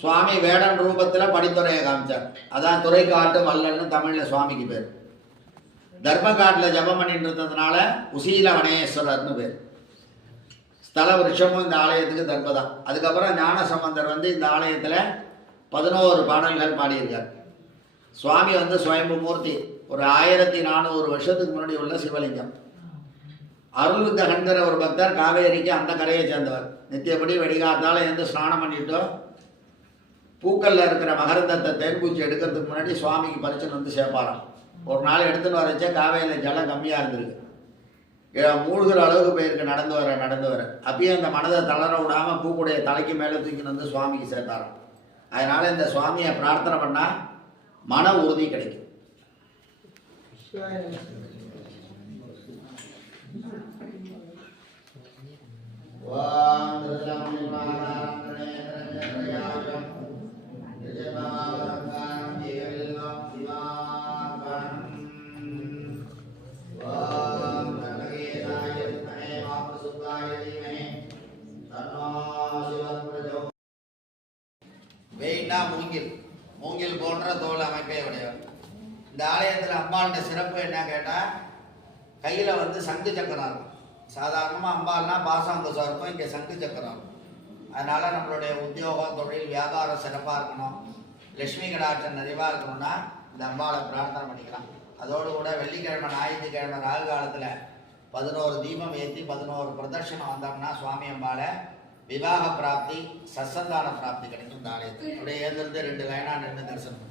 சுவாமி வேடன் ரூபத்தில் படித்துறையை காமிச்சார். அதான் துறைக்காட்டு வல்லன்னு தமிழில் சுவாமிக்கு பேர். தர்மகாட்டில் ஜபம் பண்ணிட்டு இருந்ததுனால உசீல வனேஸ்வரர்னு பேர். ஸ்தல விருட்சமும் இந்த ஆலயத்துக்கு தர்மதான். அதுக்கப்புறம் ஞான சம்பந்தர் இந்த ஆலயத்தில் 11 பாடல்கள் பாடியிருக்கார். சுவாமி சுயம்பு மூர்த்தி. ஒரு 1400 வருஷத்துக்கு முன்னாடி உள்ள சிவலிங்கம். அருள்வித்த கண்கிற ஒரு பக்தர் காவேரிக்கு அந்த கரையை சேர்ந்தவர். நித்தியப்படி வெடிகாத்தால் ஸ்நானம் பண்ணிட்டோ பூக்கல்ல இருக்கிற மகரந்தத்தை தேன்பூச்சி எடுக்கிறதுக்கு முன்னாடி சுவாமிக்கு பறிச்சுன்னு சேர்ப்பாராம். ஒரு நாள் எடுத்துன்னு வரச்சே காவேரியில் ஜலம் கம்மியாக இருந்திருக்கு. மூழ்கிற அளவுக்கு போயிருக்கு நடந்து வர. அப்பயே அந்த மனதை தளர விடாமல் பூக்குடைய தலைக்கு மேலே தூக்கின்னு சுவாமிக்கு சேர்த்தாராம். அதனால இந்த சுவாமியை பிரார்த்தனை பண்ணால் மன உறுதி கிடைக்கும். வெயினா மூங்கில் போன்ற தோல் அமைப்பை உடையவர். இந்த ஆலயத்தில் அம்பாளுடைய சிறப்பு என்ன கேட்டால், கையில் சங்கு சக்கரம் இருக்கும். சாதாரணமாக அம்பாள்னா பாசாங்குசம் இருக்கும், இங்கே சங்கு சக்கரம் இருக்கும். அதனால் நம்மளுடைய உத்தியோகம், தொழில், வியாபாரம் சிறப்பாக இருக்கணும், லட்சுமி கடாட்சம் நிறைவாக இருக்கணும்னா இந்த அம்பாளை பிரார்த்தனை பண்ணிக்கலாம். அதோடு கூட வெள்ளிக்கிழமை, ஞாயிற்றுக்கிழமை ராகு காலத்தில் 11 தீபம் ஏற்றி 11 பிரதர்ஷனம் வந்தோம்னா சுவாமி அம்பாளை விவாக பிராப்தி, சத்சந்தான பிராப்தி கிடைக்கும். இந்த ஆலயத்தில் அப்படியே ஏந்திருந்து 2 லைனாக நின்று தரிசனம்